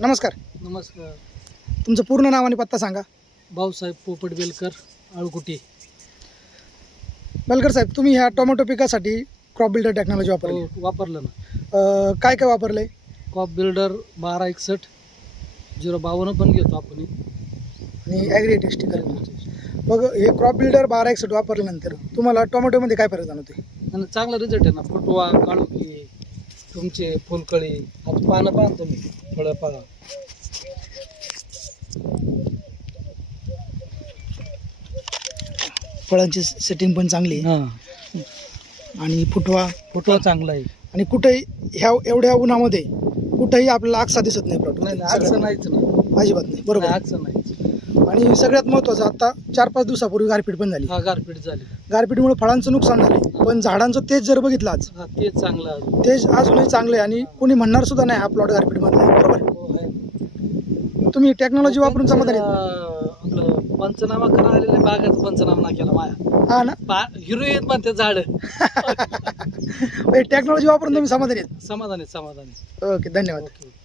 नमस्कार. नमस्कार. तुमचं पूर्ण नाव आणि पत्ता सांगा. भाऊसाहेब पोपट बेलकर, आळकुटी. बेलकर साहेब, तुम्ही ह्या टोमॅटो पिकासाठी क्रॉप बिल्डर टेक्नॉलॉजी वापरली. वापरलं ना. काय काय वापरलंय? क्रॉप बिल्डर 1261 052 पण घेतो आपण. आणि ॲग्री टेस्टिकल. मग हे क्रॉप बिल्डर 1261 वापरल्यानंतर तुम्हाला टोमॅटोमध्ये काय फरक जाणवते? आणि चांगला रिझल्ट आहे ना. फुटवा, काळोखी, तुमचे फुलकळी, आता पानं पाहा तुम्ही, फळं पहा. फळांची सेटिंग पण चांगली आहे. हां, आणि फुटवा चांगला आहे. आणि कुठेही ह्या एवढ्या उन्हामध्ये कुठेही आपल्याला आगसा दिसत नाही प्लॉट. नाही आजचं नाहीच ना. अजिबात नाही. बरोबर. आजचं नाहीच. आणि सगळ्यात महत्त्वाचं, आता 4-5 दिवसापूर्वी गारपीट पण झाली. हा, गारपीट झाली. गारपीटमुळे फळांचं नुकसान झालं, पण झाडांचं तेज जर बघितलं आज, हा, तेच चांगलं आहे. तेज अजूनही चांगलं आहे. आणि कोणी म्हणणार सुद्धा नाही हा प्लॉट गारपीटमधला आहे. बरोबर. हो, आहे. तुम्ही टेक्नॉलॉजी वापरून समाधानी आहेत? आपलं पंचनामा करा आलेले बागाचा पंचनामा नाही केला माया. हा ना. हिरो येत म्हणते झाड. टेक्नॉलॉजी वापरून तुम्ही समाधानी आहेत? समाधानी. ओके, धन्यवाद. ओके.